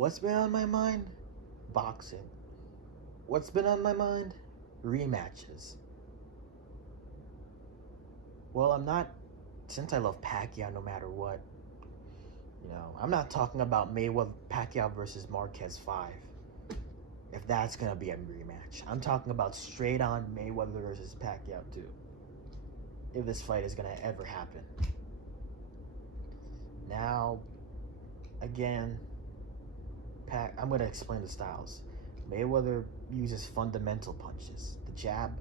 What's been on my mind? Boxing. What's been on my mind? Rematches. Well, I'm not, since I love Pacquiao no matter what, I'm not talking about Mayweather Pacquiao versus Marquez 5. If that's going to be a rematch, I'm talking about straight on Mayweather versus Pacquiao 2. If this fight is going to ever happen. Now, again, I'm going to explain the styles. Mayweather uses fundamental punches: the jab,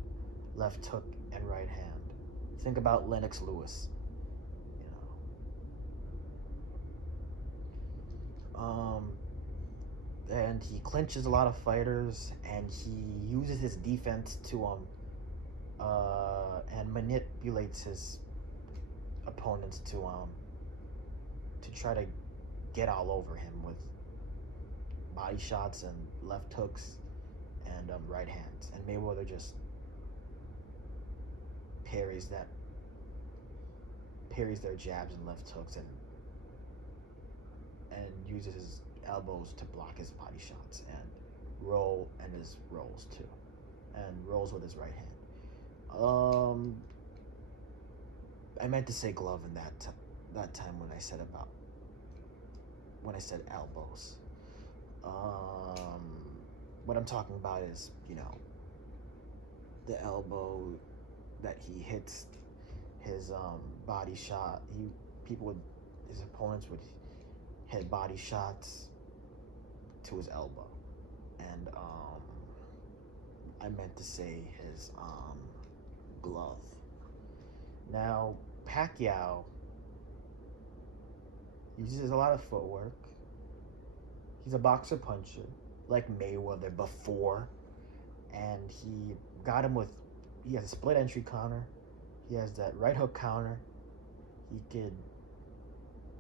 left hook, and right hand. Think about Lennox Lewis. You know, and he clinches a lot of fighters, and he uses his defense to and manipulates his opponents to try to get all over him with body shots and left hooks and right hands. And Mayweather just parries their jabs and left hooks and uses his elbows to block his body shots and his rolls too, and rolls with his right hand. I meant to say glove in that time when I said elbows. What I'm talking about is, the elbow that he hits his body shot. His opponents would hit body shots to his elbow, and I meant to say his glove. Now, Pacquiao uses a lot of footwork. He's a boxer puncher, like Mayweather before, and he has a split entry counter. He has that right hook counter. He could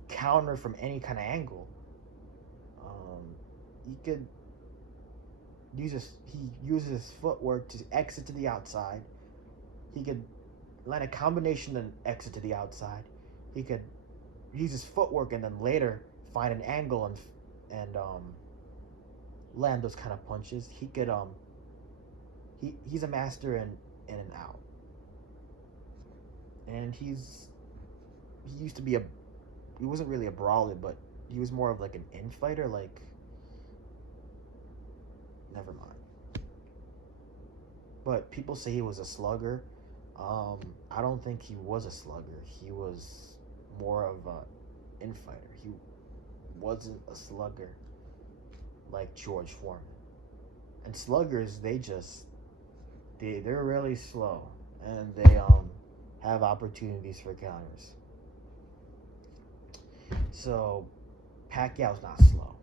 counter from any kind of angle. He uses his footwork to exit to the outside. He could land a combination and exit to the outside. He could use his footwork and then later find an angle and land those kind of punches. He could he's a master in and out. And he wasn't really a brawler, but he was more of like an infighter. Like, never mind. But people say he was a slugger. I don't think he was a slugger. He was more of a infighter. He wasn't a slugger like George Foreman. And sluggers, they're really slow, and they have opportunities for counters. So Pacquiao's not slow,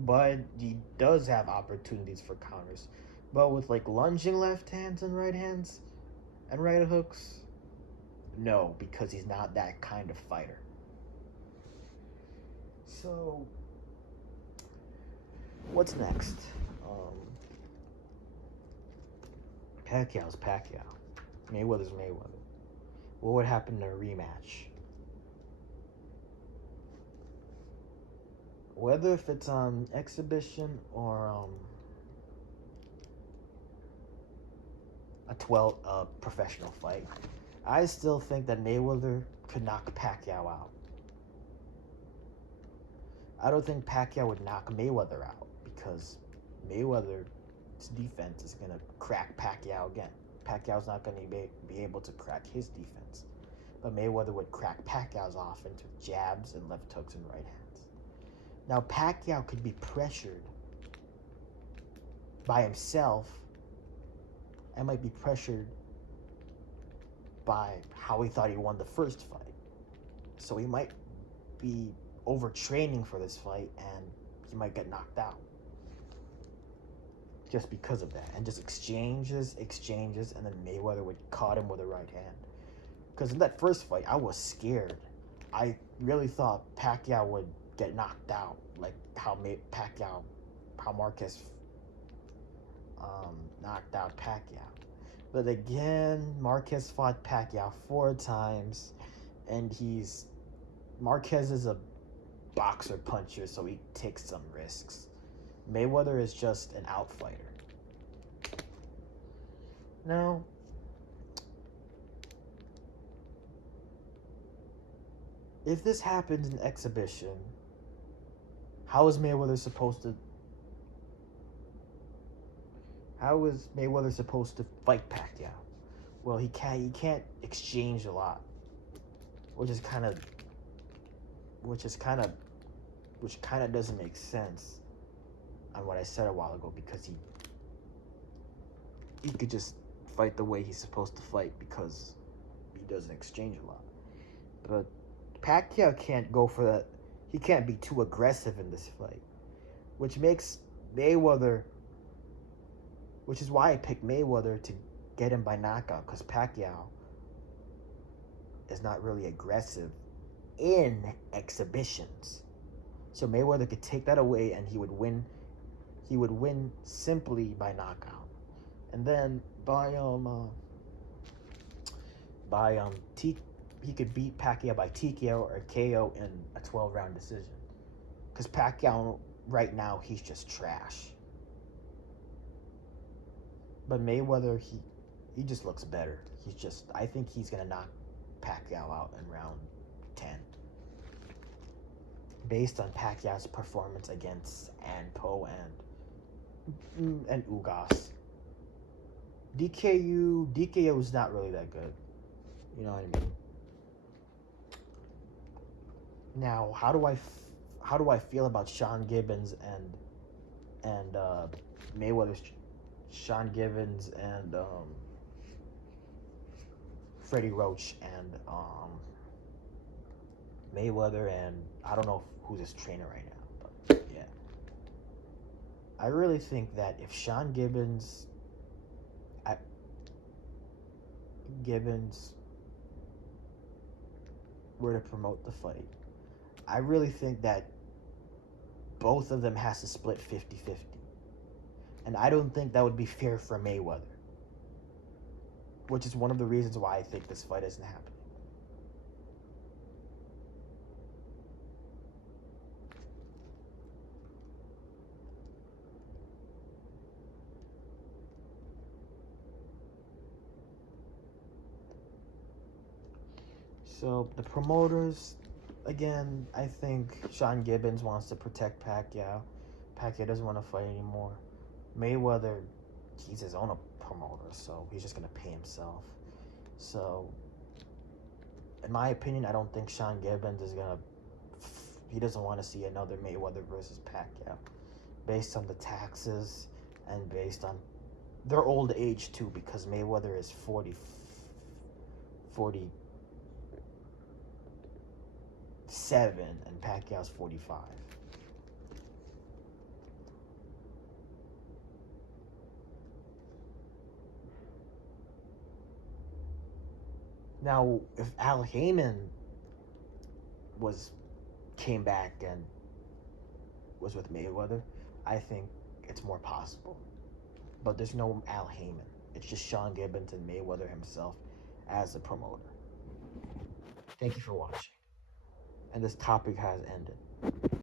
but he does have opportunities for counters. But with like lunging left hands and right hands and right hooks, no, because he's not that kind of fighter. So what's next? Pacquiao's Pacquiao. Mayweather's Mayweather. What would happen in a rematch? Whether if it's on exhibition or a 12 professional fight, I still think that Mayweather could knock Pacquiao out. I don't think Pacquiao would knock Mayweather out because Mayweather's defense is going to crack Pacquiao again. Pacquiao's not going to be able to crack his defense. But Mayweather would crack Pacquiao's offense with jabs and left hooks and right hands. Now, Pacquiao could be pressured by himself and might be pressured by how he thought he won the first fight. So he might be overtraining for this fight and he might get knocked out just because of that, and just exchanges, and then Mayweather would caught him with a right hand. Because in that first fight, I was scared. I really thought Pacquiao would get knocked out, like how Marquez knocked out Pacquiao. But again, Marquez fought Pacquiao 4 times, and Marquez is a boxer puncher, so he takes some risks. Mayweather is just an outfighter. Now, if this happens in exhibition, how is Mayweather supposed to? How is Mayweather supposed to fight Pacquiao? Well, he can't. He can't exchange a lot, which is kind of, which is kind of, which kind of doesn't make sense on what I said a while ago because he could just fight the way he's supposed to fight because he doesn't exchange a lot. But Pacquiao can't go for that. He can't be too aggressive in this fight, which makes Mayweather, which is why I picked Mayweather to get him by knockout because Pacquiao is not really aggressive in exhibitions. So Mayweather could take that away and he would win. He would win simply by knockout. And then he could beat Pacquiao by TKO or KO in a 12-round decision. Because Pacquiao right now he's just trash. But Mayweather he just looks better. I think he's gonna knock Pacquiao out in round 10. Based on Pacquiao's performance against Anpo and Ugas. DKO is not really that good. You know what I mean? Now, how do I feel about Sean Gibbons and Mayweather's Sean Gibbons and Freddie Roach and Mayweather and I don't know who's his trainer right now, but yeah. I really think that if Sean Gibbons were to promote the fight, I really think that both of them has to split 50-50. And I don't think that would be fair for Mayweather. Which is one of the reasons why I think this fight isn't happening. So the promoters, again, I think Sean Gibbons wants to protect Pacquiao. Pacquiao doesn't want to fight anymore. Mayweather, he's his own promoter, so he's just gonna pay himself. So, in my opinion, I don't think Sean Gibbons is gonna. He doesn't want to see another Mayweather versus Pacquiao, based on the taxes and based on their old age too, because Mayweather is 47 and Pacquiao's 45. Now, if Al Heyman was came back and was with Mayweather, I think it's more possible. But there's no Al Heyman. It's just Sean Gibbons and Mayweather himself as the promoter. Thank you for watching. And this topic has ended.